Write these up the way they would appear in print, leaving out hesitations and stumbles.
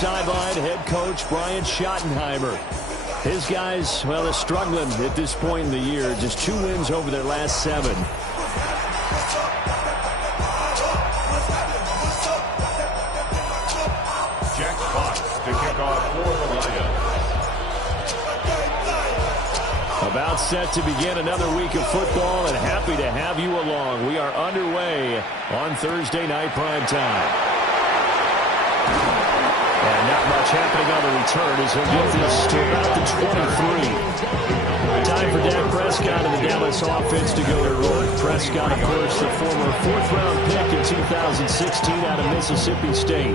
sideline, head coach Brian Schottenheimer. His guys, well, they're struggling at this point in the year. Just 2 wins over their last 7. Jack Fox to kick off for the Lions. About set to begin another week of football, and happy to have you along. We are underway on Thursday night prime time. And not much happening on the return as he'll get this to about the 23. Time for Dak Prescott and the Dallas offense to go to work. Prescott, of course, the former 4th-round pick in 2016 out of Mississippi State.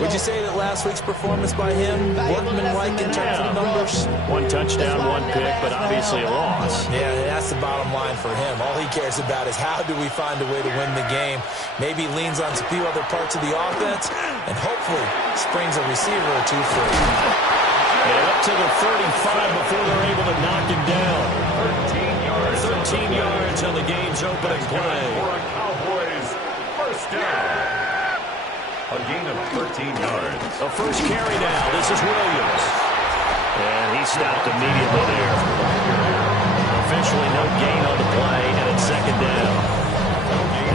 Would you say that last week's performance by him, workmanlike in terms of numbers? 1 touchdown, 1 pick, but obviously a loss. Yeah, that's the bottom line for him. All he cares about is how do we find a way to win the game. Maybe leans on a few other parts of the offense, and hopefully springs a receiver or 2 free. And up to the 35 before they're able to knock him down. 13 yards on the game's opening play. For a Cowboys first down. A gain of 13 yards. A first carry now. This is Williams. And he stopped immediately there. Officially no gain on the play, and it's second down.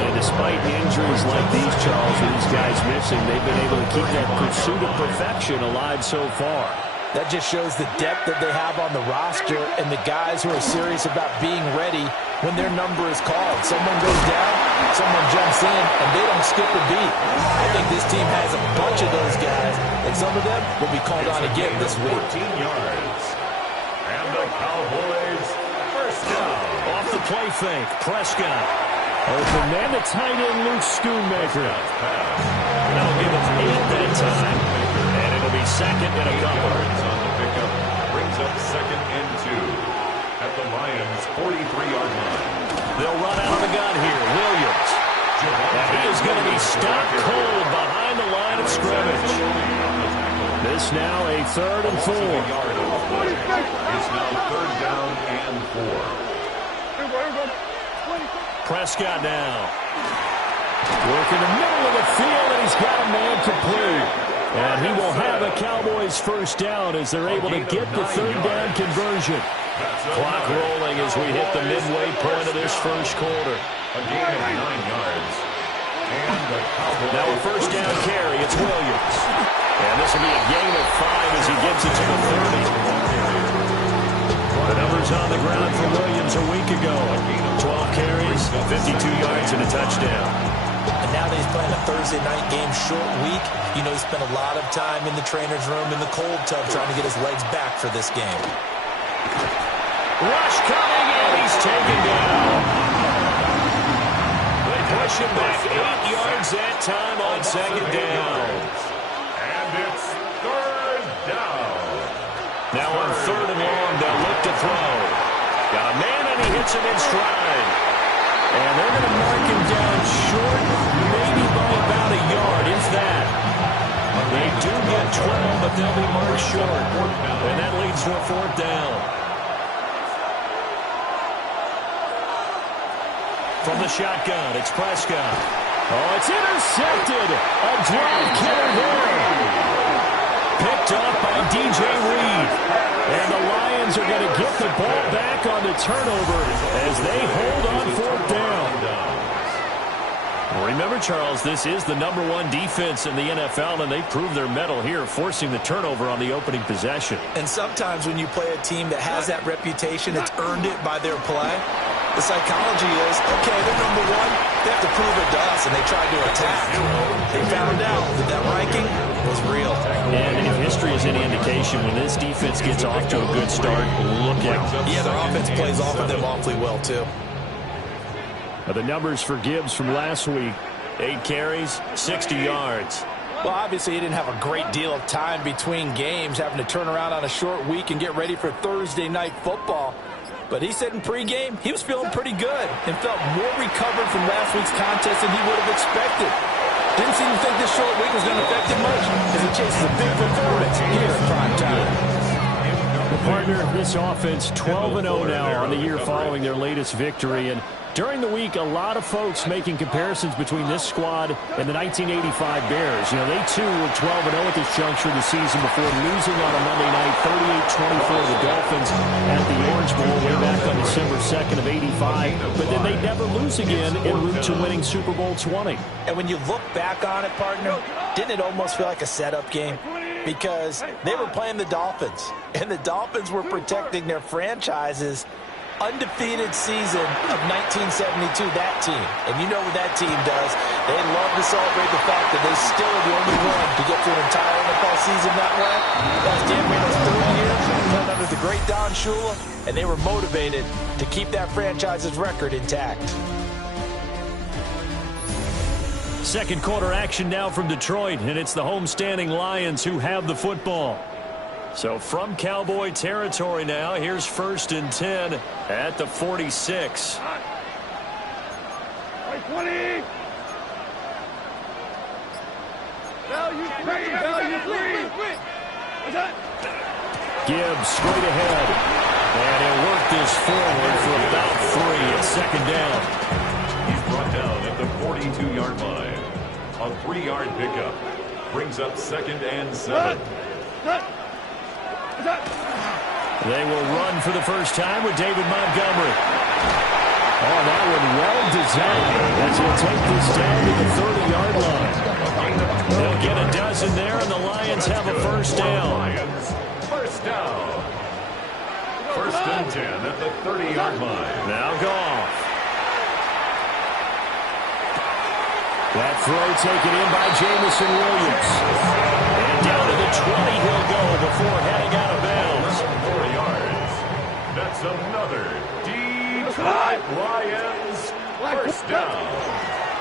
And despite injuries like these, Charles, with these guys missing, they've been able to keep that pursuit of perfection alive so far. That just shows the depth that they have on the roster and the guys who are serious about being ready when their number is called. Someone goes down, someone jumps in, and they don't skip a beat. I think this team has a bunch of those guys, and some of them will be called on again this week. 14 yards. And the Cowboys first down. Off the play fake, Prescott. Open man to tight end Luke Schoonmaker. That'll give us 8 that time. And it'll be second and a couple. On the pickup brings up second and 2 at the Lions' 43-yard line. They'll run out of the gun here. Williams. And he is going to be stopped cold behind the line of scrimmage. This now a 3rd and 4. It's now 3rd down and 4. Prescott now. Working the middle of the field, and he's got a man complete. And he will have a Cowboys first down as they're able to get the 3rd down conversion. Clock rolling as we hit the midway point of this first quarter. A gain of 9 yards. And the Cowboys now a first down carry. It's Williams. And this will be a gain of 5 as he gets it to the 30. The numbers on the ground for Williams a week ago. 12 carries, 52 yards, and a touchdown. And now that he's playing a Thursday night game, short week, you know he spent a lot of time in the trainer's room in the cold tub trying to get his legs back for this game. Rush coming, and he's taken down. They push him back 8 yards that time on second down. And it's 3rd down. Now on 3rd and long, they'll look to throw. Got a man, and he hits him in stride. And they're going to mark him down short, maybe by about a yard, if that. They do get 12, but they'll be marked short. And that leads to a 4th down. From the shotgun, it's Prescott. Oh, it's intercepted. A drive killer there. Picked up by DJ Reed. And the Lions are going to get the ball back on the turnover as they hold on 4th down. Remember, Charles, this is the #1 defense in the NFL, and they proved their mettle here, forcing the turnover on the opening possession. And sometimes when you play a team that has that reputation, it's earned it by their play. The psychology is, okay, they're #1. They have to prove it to us, and they tried to attack. They found out that that ranking was real. And if history is any indication, when this defense gets off to a good start, look out. Yeah, their offense plays off of them awfully well, too. The numbers for Gibbs from last week, 8 carries, 60 yards. Well, obviously, he didn't have a great deal of time between games, having to turn around on a short week and get ready for Thursday night football. But he said in pregame he was feeling pretty good and felt more recovered from last week's contest than he would have expected. Didn't seem to think this short week was going to affect him much as he chases a big performance here in prime time. Partner, this offense 12-0 now on the year following their latest victory. And during the week, a lot of folks making comparisons between this squad and the 1985 Bears. You know, they too were 12-0 at this juncture of the season before losing on a Monday night 38-24 to the Dolphins at the Orange Bowl way back on December 2nd of 85. But then they never lose again en route to winning Super Bowl 20. And when you look back on it, partner, didn't it almost feel like a setup game? Because they were playing the Dolphins, and the Dolphins were protecting their franchise's undefeated season of 1972, that team. And you know what that team does. They love to celebrate the fact that they still are the only one to get through an entire NFL season that way. That was Dan Marino's third year, playing under the great Don Shula, and they were motivated to keep that franchise's record intact. Second quarter action now from Detroit, and it's the homestanding Lions who have the football. So from Cowboy territory now, here's 1st and 10 at the 46. 20. Value three. Gibbs straight ahead. And he'll work this forward for about 3 at second down. He's brought down at the 42-yard line. A 3-yard pickup brings up 2nd and 7. They will run for the first time with David Montgomery. Oh, that one well designed as he'll take this down to the 30-yard line. They'll get a dozen there, and the Lions have a first down. First down. 1st and 10 at the 30-yard line. Now Goff. That throw taken in by Jamison Williams. And down to the 20 he'll go before heading out of bounds. 4 yards. That's another Detroit Lions first down.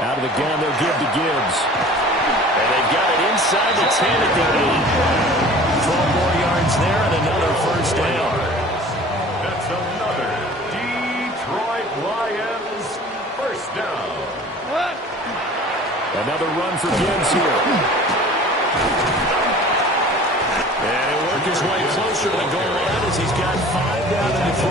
Out of the gun, they'll give to Gibbs. And they've got it inside the 10 at the 8. 12 more yards there and another first down. That's another Detroit Lions first down. Another run for Gibbs here. And he'll work his way closer to the goal line as he's got 5 down in the 3.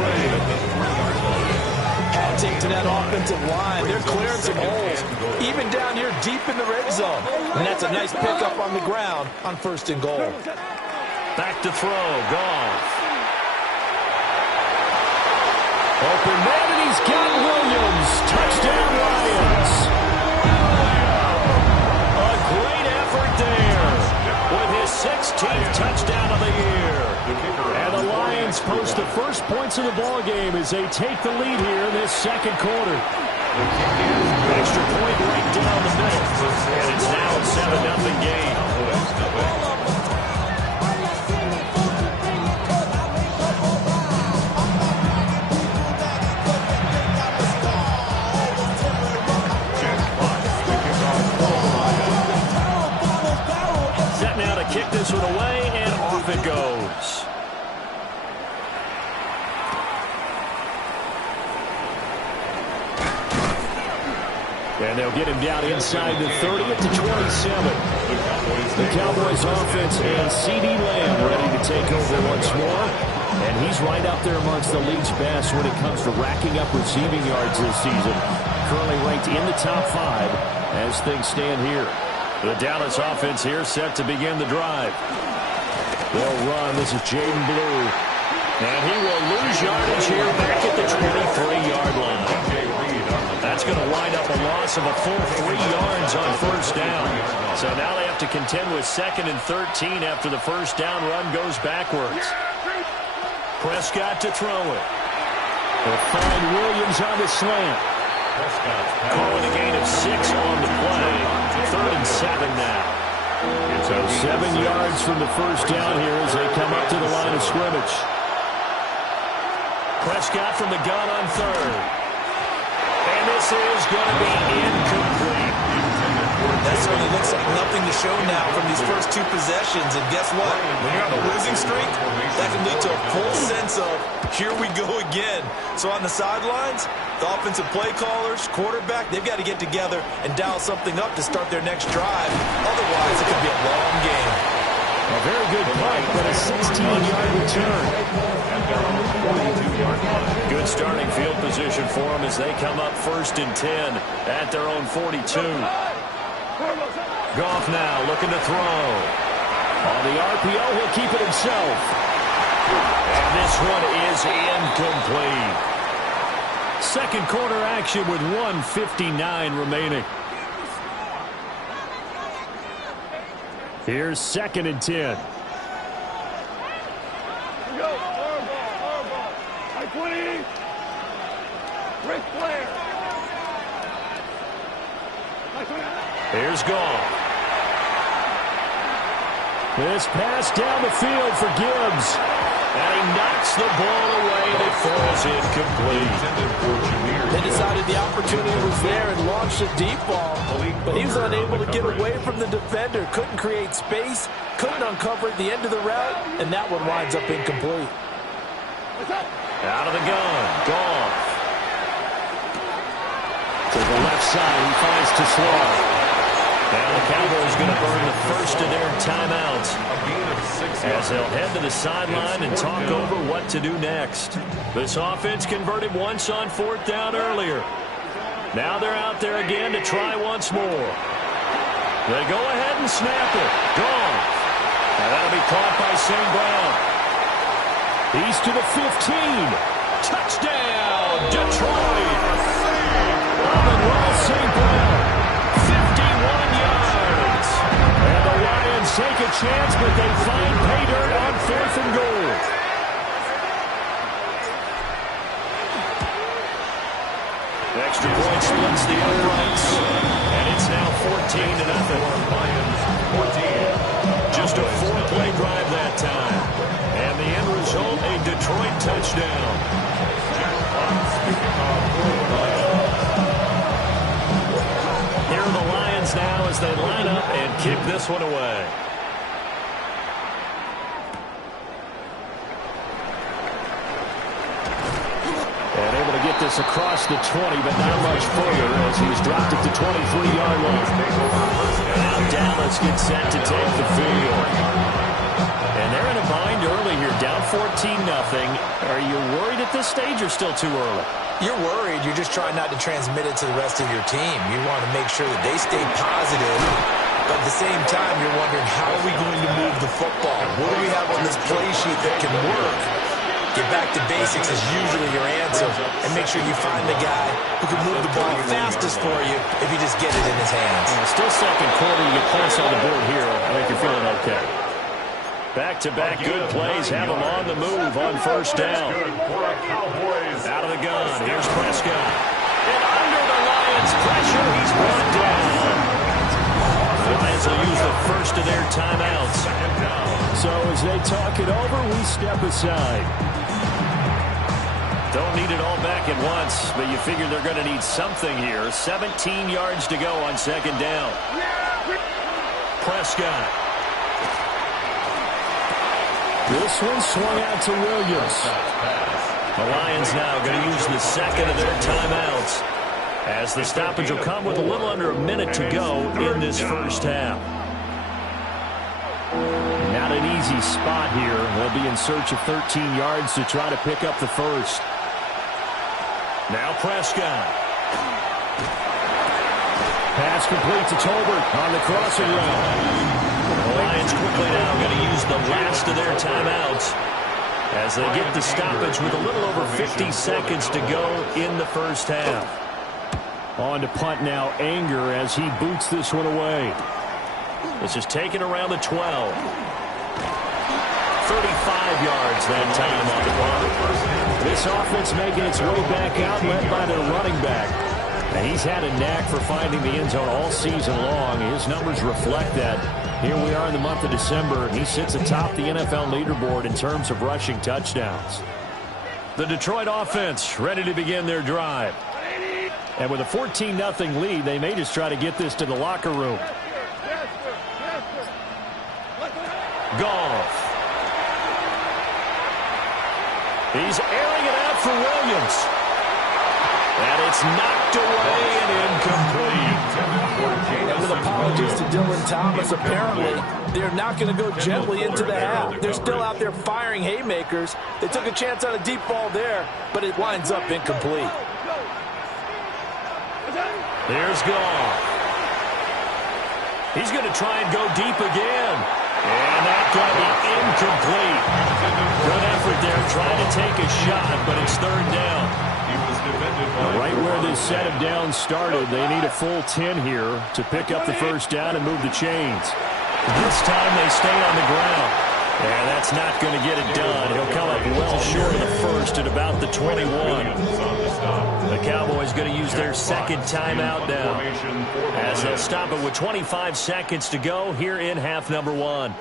Hat tip to that offensive line. They're clearing some holes, even down here deep in the red zone. And that's a nice pickup on the ground on 1st and goal. Back to throw. Goff. Open man, and he's got Williams. Touchdown, Lions. A great effort there with his 16th touchdown of the year. And the Lions post the first points of the ball game as they take the lead here in this second quarter. Extra point right down the middle. And it's now a 7-0 game. Kick this one away, and off it goes. And they'll get him down inside the 30 at the 27. The Cowboys offense and C.D. Lamb ready to take over once more. And he's right up there amongst the league's best when it comes to racking up receiving yards this season. Currently ranked in the top 5 as things stand here. The Dallas offense here set to begin the drive. They'll run. This is Jaden Blue. And he will lose yardage here back at the 23-yard line. That's going to wind up a loss of a full 3 yards on first down. So now they have to contend with 2nd and 13 after the first down run goes backwards. Prescott to throw it. They'll find Williams on the slant. Calling a gain of 6 on the play. 3rd and 7 now. So 7 yards from the first down here as they come up to the line of scrimmage. Prescott from the gun on 3rd. And this is going to be incomplete. That certainly looks like nothing to show now from these first 2 possessions. And guess what? When you're on a losing streak, that can lead to a full sense of, here we go again. So on the sidelines, the offensive play callers, quarterback, they've got to get together and dial something up to start their next drive. Otherwise, it could be a long game. A very good punt, but a 16-yard return. on their own 42-yard line. Good starting field position for them as they come up 1st and 10 at their own 42. Goff now looking to throw. On the RPO, he'll keep it himself. And this one is incomplete. Second quarter action with 1:59 remaining. Here's 2nd and 10. Harbaugh. High 20. Ric Flair. High 20. Here's Goff. This pass down the field for Gibbs. And he knocks the ball away and it falls incomplete. They decided the opportunity was there and launched a deep ball, but he was unable to get away from the defender. Couldn't create space, couldn't uncover at the end of the route, and that one winds up incomplete. Out of the gun, Goff. To the left side, he finds to slow. Now the Cowboys going to burn the first of their timeouts as they'll head to the sideline and talk over what to do next. This offense converted once on 4th down earlier. Now they're out there again to try once more. They go ahead and snap it. Gone. And that'll be caught by St. Brown. He's to the 15. Touchdown, Detroit. Amon-Ra St. Brown. 51 yards. And the Lions take a chance, but they find pay dirt on 4th and goal. Extra point splits the uprights. And it's now 14-0. Lions 14. Just a 4-play drive that time. And the end result, a Detroit touchdown. Here are the Lions now as they line up and kick this one away. And able to get this across the 20, but not much further as he's dropped at the 23-yard line. And now Dallas gets set to take the field. And they're in a bind early here, down 14-0. Are you worried at this stage or still too early? You're worried. You're just trying not to transmit it to the rest of your team. You want to make sure that they stay positive. But at the same time, you're wondering, how are we going to move the football? What do we have on this play sheet that can work? Get back to basics is usually your answer. And make sure you find the guy who can move the ball fastest for you if you just get it in his hands. Still second quarter. You get points on the board here. I think you're feeling okay. Back-to-back good plays have them on the move on 1st down. Out of the gun. Here's Prescott. And under the Lions' pressure, he's brought down. The Lions will use the first of their timeouts. So as they talk it over, we step aside. Don't need it all back at once, but you figure they're going to need something here. 17 yards to go on 2nd down. Prescott. This one swung out to Williams. The Lions now going to use the second of their timeouts as the stoppage will come with a little under a minute to go in this first half. Not an easy spot here. They'll be in search of 13 yards to try to pick up the first. Now Prescott. Pass complete to Tolbert on the crossing route. The Lions quickly now going to use the last of their timeouts as they get the stoppage with a little over 50 seconds to go in the first half. On to punt now, Anger, as he boots this one away. This is taken around the 12. 35 yards that time on the punt. This offense making its way back out, led by their running back. And he's had a knack for finding the end zone all season long. His numbers reflect that. Here we are in the month of December, and he sits atop the NFL leaderboard in terms of rushing touchdowns. The Detroit offense ready to begin their drive. And with a 14-0 lead, they may just try to get this to the locker room. Goff. He's airing it out for Williams. And it's knocked away and incomplete. And with with apologies to Dylan Thomas. Apparently, they're not going to go gently into the half. They're still out there firing haymakers. They took a chance on a deep ball there, but it winds up incomplete. There's Goff. He's going to try and go deep again. And that's going to be incomplete. Good effort there, trying to take a shot, but it's third down. Right where this set of downs started, they need a full 10 here to pick up the first down and move the chains. This time they stay on the ground. And that's not going to get it done. He'll come up well short of the first at about the 21. The Cowboys going to use their second timeout now, as they'll stop it with 25 seconds to go here in half number one.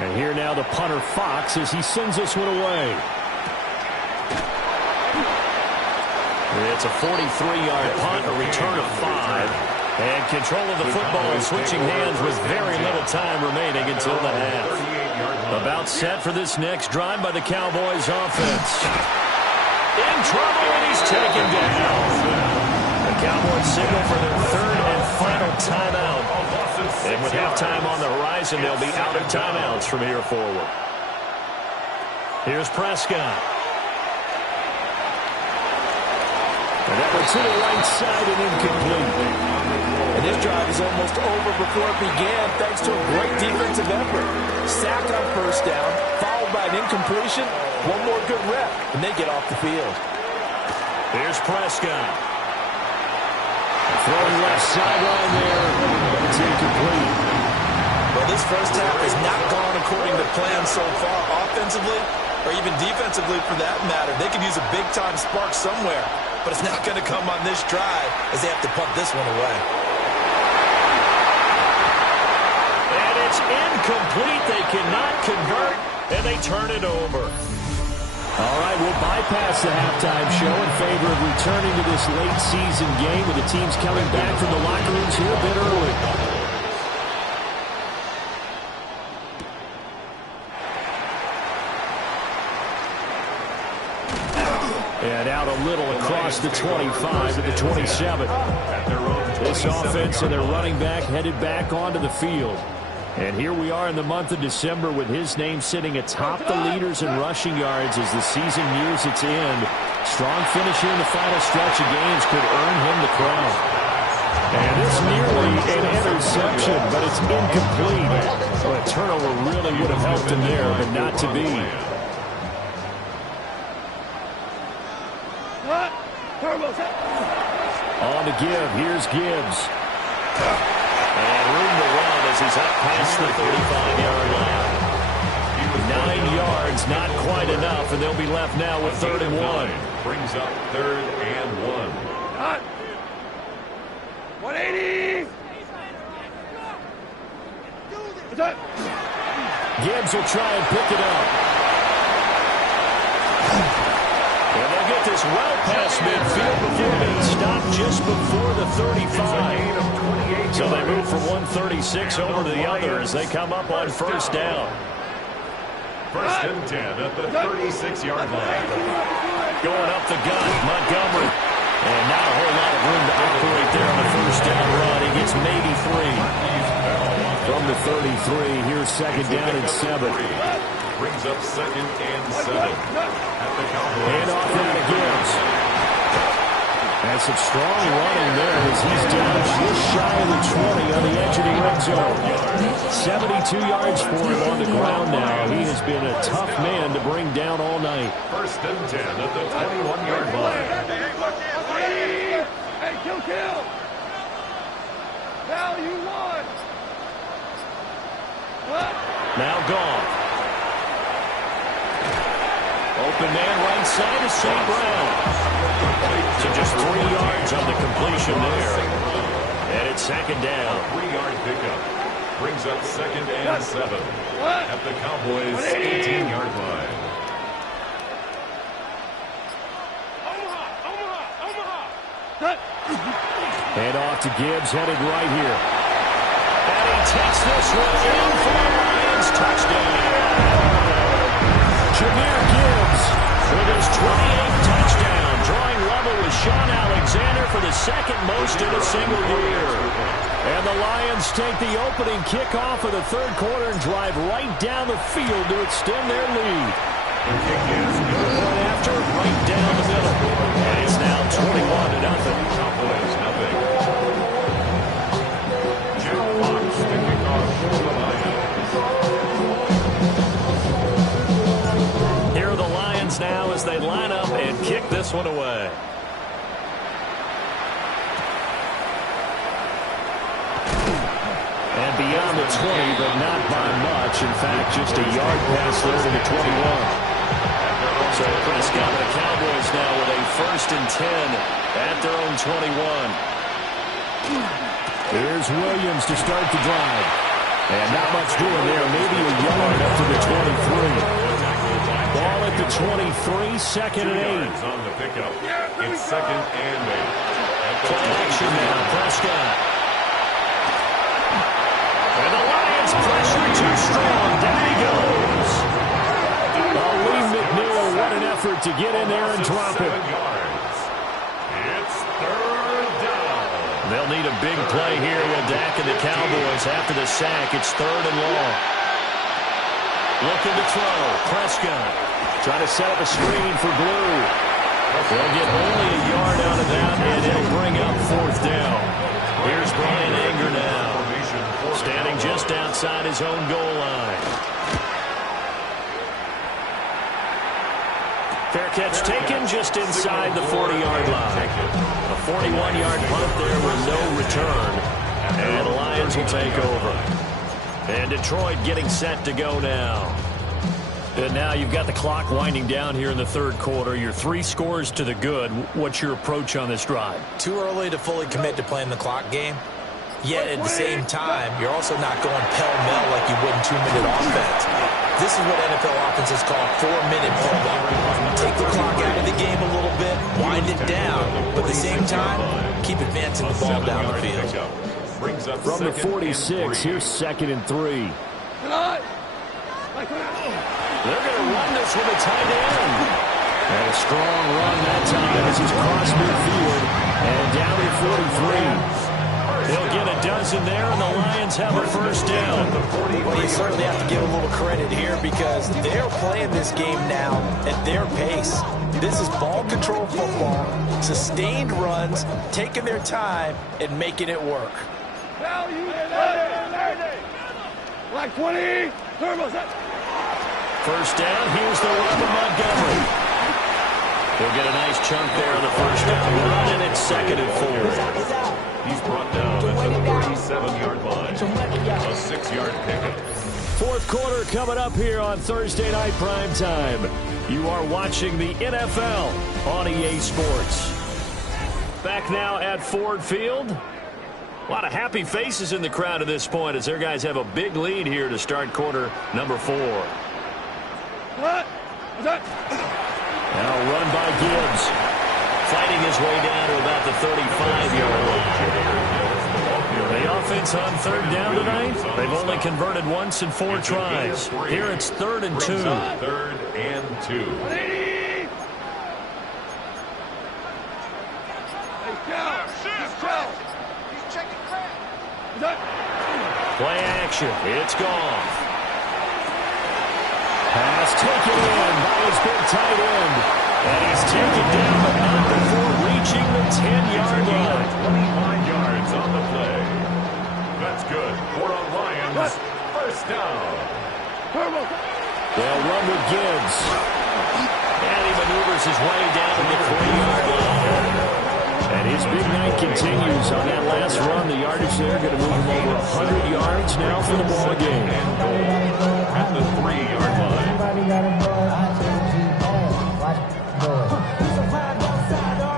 And here now the punter Fox as he sends this one away. It's a 43-yard punt, a return of 5. And control of the football switching hands with very little time remaining until the half. About set for this next drive by the Cowboys offense. In trouble, and he's taken down. The Cowboys signal for their third and final timeout. And with halftime on the horizon, they'll be out of timeouts from here forward. Here's Prescott. And that one to the right side and incomplete. And this drive is almost over before it began thanks to a great defensive effort. Sack on first down, followed by an incompletion. One more good rep, and they get off the field. Here's Prescott. Throwing left sideline there. It's incomplete. Well, this first half has not gone according to plan so far, offensively or even defensively for that matter. They could use a big-time spark somewhere, but it's not going to come on this drive as they have to punt this one away. And it's incomplete. They cannot convert, and they turn it over. All right, we'll bypass the halftime show in favor of returning to this late season game with the teams coming back from the locker rooms here a bit early. And out a little across the 25 to the 27. This offense and their running back headed back onto the field. And here we are in the month of December with his name sitting atop the leaders in rushing yards as the season nears its end. Strong finish here in the final stretch of games could earn him the crown. And it's nearly an interception, but it's incomplete. Well, a turnover really would have helped him there, but not to be. On the give, here's Gibbs. And room to run as he's up past the 35-yard line. 9 yards, not quite enough, and they'll be left now with 3rd and 1. Brings up 3rd and 1. Hot. 180. Gibbs will try and pick it up. And they'll get this well past midfield before being stopped just before the 35. So they move from 136 over to the other as they come up on first down. 1st and 10 at the 36-yard line. Going up the gut, Montgomery. And not a whole lot of room to operate there on the first down run. He gets maybe 3. From the 33, here's 2nd down and 7. Brings up 2nd and 7 at the Cowboys. And off now to Gibbs. And some strong running there as he's down just shy of the 20 on the edge of the red zone. 72 yards for him on the ground now. He has been a tough man to bring down all night. 1st and 10 at the 21-yard line. Hey, kill. Value 1. Now gone. Open man right side of St. Brown. So just 3 yards on the completion there. And it's 2nd down. 3-yard pickup. Brings up 2nd and 7 at the Cowboys' 18-yard line. Hand off to Gibbs, headed right here. And he takes this one in for the Lions. Touchdown. Jahmyr Gibbs with his 28th touchdown, drawing level with Sean Alexander for the second most in a single year. And the Lions take the opening kickoff of the third quarter and drive right down the field to extend their lead. Right after, right down the middle. And it's now 21-0. Cowboys nothing. Jim Fox to kick off for the Lions. Here are the Lions now as they line up and kick this one away. And beyond the 20, but not by much. In fact, just a yard pass there to the 21. So Prescott and the Cowboys now with a 1st and 10 at their own 21. Here's Williams to start the drive. And not much doing there. Maybe a yard up to the 23. Ball at the 23, 2nd and 8. On the pickup. It's 2nd and 8. Play action now, Prescott. And the Lions pressure too strong. Down he goes. Lee McNeil, what an effort to get in there and drop it. It's 3rd down. They'll need a big play here with Dak and the Cowboys after the sack. It's 3rd and long. Looking to throw. Prescott trying to set up a screen for Blue. They'll get only a yard out of that, and it'll bring up 4th down. Here's Brian Anger now, standing just outside his own goal line. Fair catch taken just inside the 40-yard line. A 41-yard punt there with no return. And the Lions will take over. And Detroit getting set to go now. And now you've got the clock winding down here in the third quarter. You're 3 scores to the good. What's your approach on this drive? Too early to fully commit to playing the clock game. Yet at the same time, you're also not going pell-mell like you would in 2-minute offense. This is what NFL offenses call 4-minute football. Take the clock out of the game a little bit, wind it down, but at the same time, keep advancing the ball down the field. From the 46, here's 2nd and 3. They're going to run this with a tight end. And a strong run that time as he's crossed midfield and down to 43. They'll get a dozen there, and the Lions have a 1st down. Well, you certainly have to give a little credit here because they're playing this game now at their pace. This is ball control football, sustained runs, taking their time, and making it work. Black 20, turbo set. 1st down, here's the run to Montgomery. They'll get a nice chunk there on the 1st down run, and it's 2nd and 4. He's brought down at the 37-yard line. A 6-yard pickup. 4th quarter coming up here on Thursday Night Prime Time. You are watching the NFL on EA Sports. Back now at Ford Field. A lot of happy faces in the crowd at this point as their guys have a big lead here to start quarter number 4. What? Now run by Gibbs. Fighting his way down to about the 35-yard line. The offense on 3rd down tonight, they've only converted once in 4 tries. Here it's 3rd and 2. 3rd and 2. Play action. It's gone. Pass taken in by his big tight end. And he's taken down, but not before reaching the 10-yard line. 29 yards on the play. That's good for the Lions. 1st down. They'll run with Gibbs. And he maneuvers his way down to the 3-yard line. And his big night continues on that last run. The yardage there going to move him over 100 yards now for the ball game. At the 3-yard line.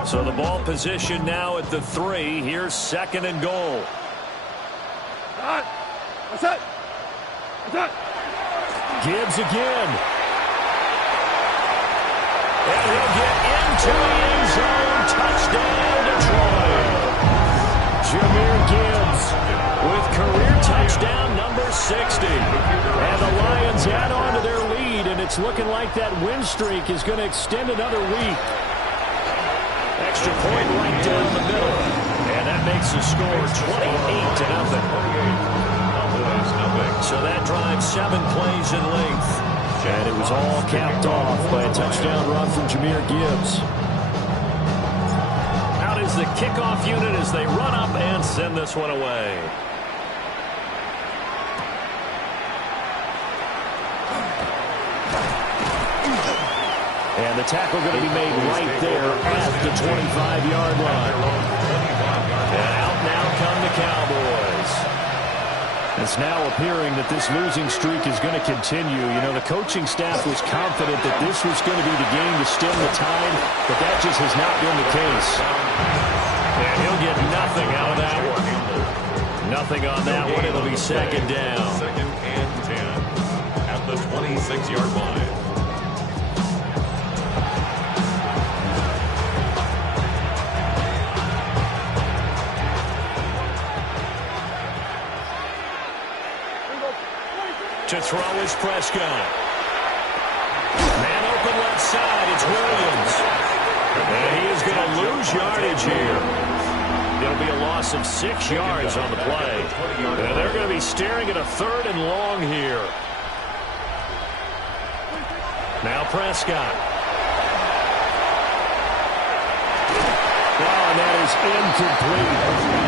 So the ball position now at the 3. Here's 2nd and goal. Gibbs again. And he'll get into the end zone. Touchdown, Detroit. Jahmyr Gibbs with career touchdown number 60. And the Lions add on to their lead and it's looking like that win streak is going to extend another week. Extra point right down the middle. And that makes the score 28-0. So that drives 7 plays in length. And it was all capped off by a touchdown run from Jahmyr Gibbs. Out is the kickoff unit as they run up and send this one away. And the tackle going to be made right there at the 25-yard line. And out now come the Cowboys. It's now appearing that this losing streak is going to continue. You know, the coaching staff was confident that this was going to be the game to stem the tide, but that just has not been the case. And he'll get nothing out of that one. Nothing on that one. It'll be second down. Second and 10 at the 26-yard line. To throw is Prescott. Man open left side. It's Williams. And he is going to lose yardage here. It'll be a loss of 6 yards on the play. And they're going to be staring at a 3rd and long here. Now Prescott. Oh, and that is incomplete.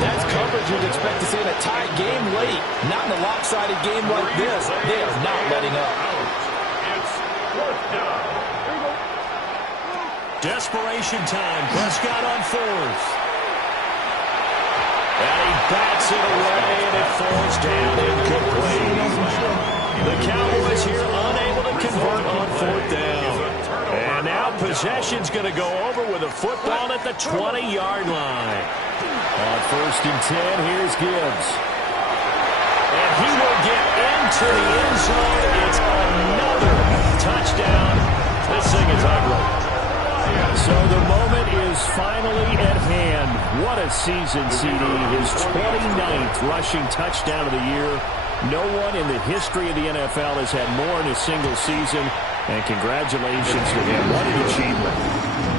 That's coverage you'd expect to see in a tied game late. Not in a lopsided game like this. They are not letting up. Desperation time. Prescott on 4th. And he bats it away, and it falls down incomplete. The Cowboys here unable to convert on 4th down. And now possession's going to go over with a football at the 20-yard line. On 1st and 10, here's Gibbs. And he will get into the end zone. It's another touchdown. This thing is ugly. So the moment is finally at hand. What a season, CD. His 29th rushing touchdown of the year. No one in the history of the NFL has had more in a single season. And congratulations to him. What an achievement.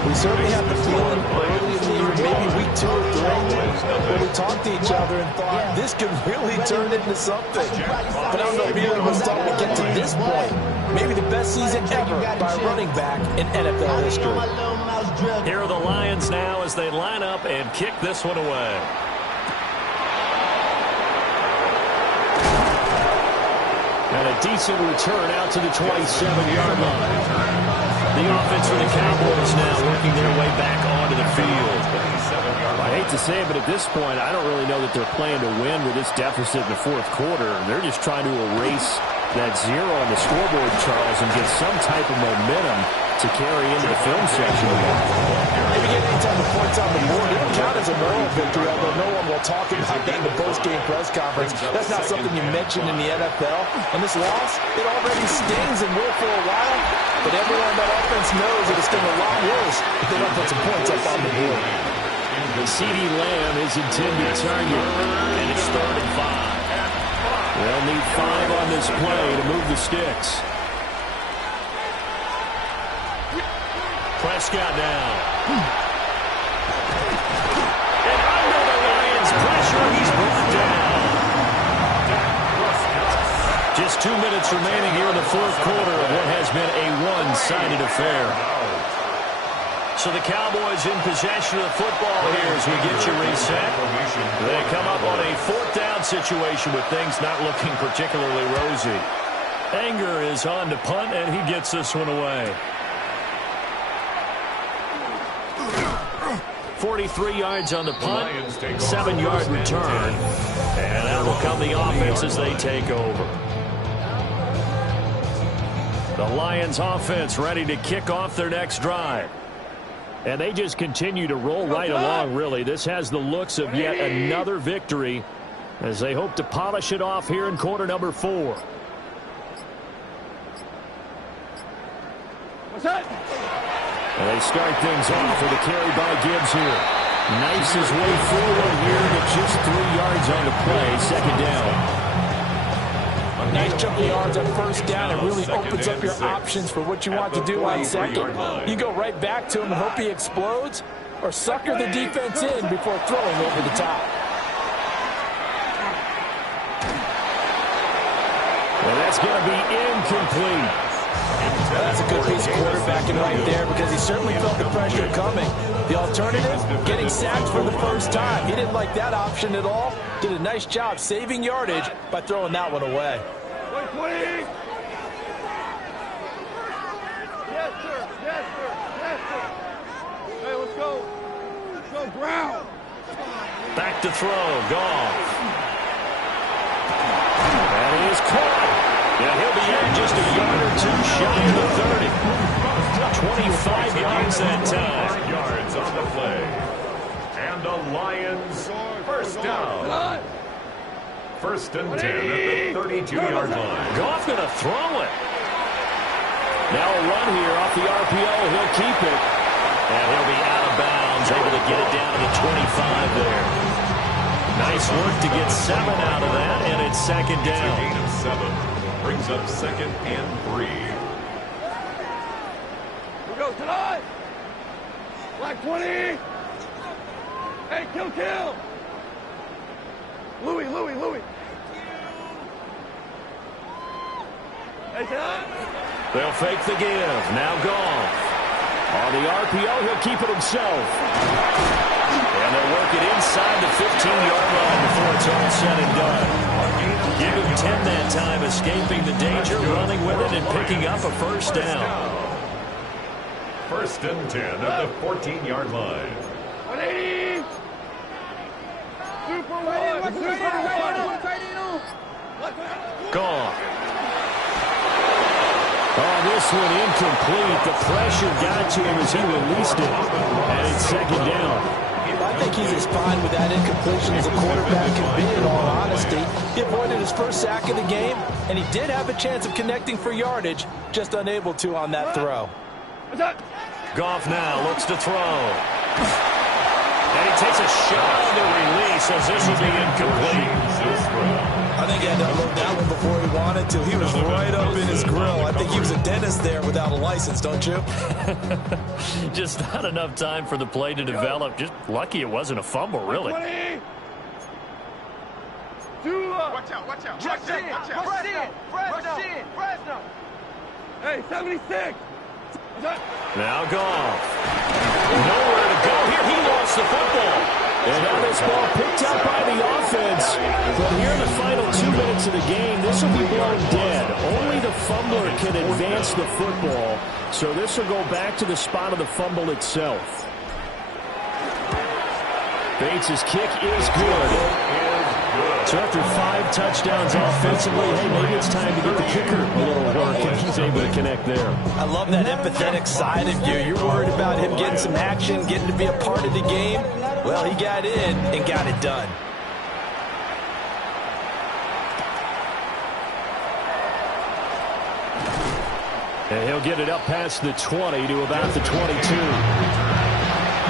We certainly had the feeling early in the year, maybe week 2 or 3, when we talked to each other and thought this could really turn into something. But I don't know if either of us thought we'd get to this point. Maybe the best season ever by a running back in NFL history. Here are the Lions now as they line up and kick this one away. And a decent return out to the 27-yard line. The offense for the Cowboys now working their way back onto the field. I hate to say it, but at this point, I don't really know that they're playing to win with this deficit in the 4th quarter. They're just trying to erase that 0 on the scoreboard, Charles, and get some type of momentum to carry into the film section. Maybe get any type of points on the board. It will count as a moral victory, although no one will talk about that in the post-game press conference. That's not something you mention in the NFL. And this loss, it already stings and will for a while. But everyone on that offense knows it'll sting a lot worse if they don't put some points up on the board. The CeeDee Lamb is intended target. And it's 3rd and 5. They'll need 5 on this play to move the sticks. Prescott now. And under the Lions' pressure, he's brought down. Just 2 minutes remaining here in the 4th quarter of what has been a one-sided affair. So the Cowboys in possession of the football here as we get you reset. They come up on a 4th down situation with things not looking particularly rosy. Anger is on to punt, and he gets this one away. 43 yards on the punt, 7-yard return. And that will come the offense as they take over. The Lions offense ready to kick off their next drive. And they just continue to roll right along, really. This has the looks of yet another victory as they hope to polish it off here in quarter number 4. What's that? And they start things off with a carry by Gibbs here. Nice his way forward here, but just 3 yards on the play. Second down. Nice chunk of yards on first down. It really opens up your options for what you want to do on second. You go right back to him and hope he explodes, or sucker the defense in before throwing over the top. Well, that's going to be incomplete. That's a good piece of quarterbacking right there because he certainly felt the pressure coming. The alternative, getting sacked for the first time. He didn't like that option at all. Did a nice job saving yardage by throwing that one away. 120. Yes, sir. Yes, sir. Yes, sir. Hey, let's go. Let's go, Brown. Back to throw. Goff. That is caught. Yeah, he'll be in just a yard or two shy of the 30. 25 yards that time. Yards on the play. And the Lions first down. First and 10 at the 32-yard line. Goff going to throw it. Now a run here off the RPO. He'll keep it. And he'll be out of bounds, able to get it down to the 25 there. Nice work to get 7 out of that, and it's second down. It's a gain of 7. Brings up second and 3. We go tonight. Black 20. Hey, kill. Louis. Hey, tonight. They'll fake the give. Now Goff. On the RPO, he'll keep it himself. And they'll work it inside the 15-yard line before it's all said and done. Give him 10 that time, escaping the danger, running with it, and picking up a first down. First and 10 at the 14-yard line. 180. Super Goff. Oh, this one incomplete. The pressure got to him as he released it. And it's second down. I think he's as fine with that incompletion as a quarterback can be, in all honesty. He avoided his first sack of the game, and he did have a chance of connecting for yardage, just unable to on that throw. Goff now looks to throw. And he takes a shot on the release as this will be incomplete. I think he had to unload that one before he wanted to. He was right up in his grill. I think he was a dentist there without a license, don't you? Just not enough time for the play to develop. Just lucky it wasn't a fumble, really. Watch out. Fresno. Hey, 76. Now Goff. Nowhere to go here. He lost the football. And now this ball picked up by the offense. But here in the final 2 minutes of the game, this will be blown dead. Only the fumbler can advance the football. So this will go back to the spot of the fumble itself. Bates' kick is good. So after 5 touchdowns offensively, hey, maybe it's time to get the kicker a little work, and he's able to connect there. I love that empathetic side of you. You're worried about him getting some action, getting to be a part of the game. Well, he got in and got it done. And he'll get it up past the 20 to about the 22.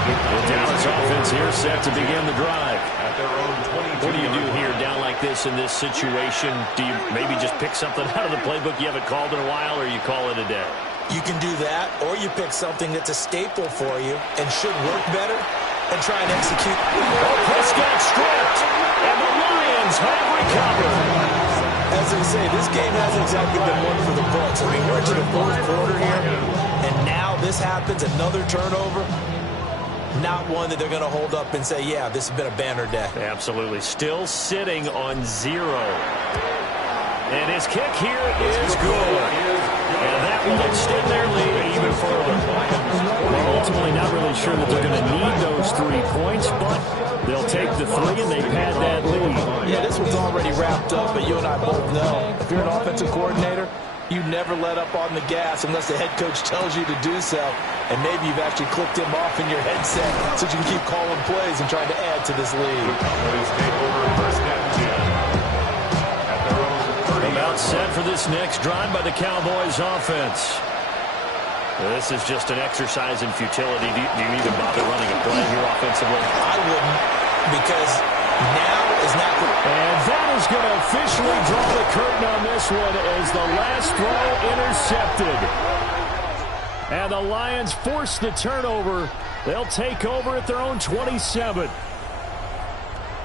The Dallas offense here set to begin the drive. At their own 22. What do you do here down like this in this situation? Do you maybe just pick something out of the playbook you haven't called in a while, or you call it a day? You can do that, or you pick something that's a staple for you and should work better and try and execute. Oh, Prescott stripped, and the Lions have recovered. As they say, this game hasn't exactly been one for the books. I mean, we're into the fourth quarter here, and now this happens, another turnover. Not one that they're going to hold up and say, yeah, this has been a banner day. Absolutely. Still sitting on 0. And his kick here is good. And that will extend their lead even further. Well, ultimately not really sure that they're going to need those 3 points, but they'll take the 3 and they pad that lead. Yeah, this one's already wrapped up, but you and I both know if you're an offensive coordinator, you never let up on the gas unless the head coach tells you to do so. And maybe you've actually clicked him off in your headset so you can keep calling plays and trying to add to this lead. About set for this next drive by the Cowboys offense. This is just an exercise in futility. Do you even bother running a play here offensively? I wouldn't, because now is not the And that is going to officially draw the curtain on this one as the last throw intercepted. And the Lions force the turnover. They'll take over at their own 27.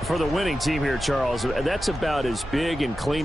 For the winning team here, Charles, that's about as big and clean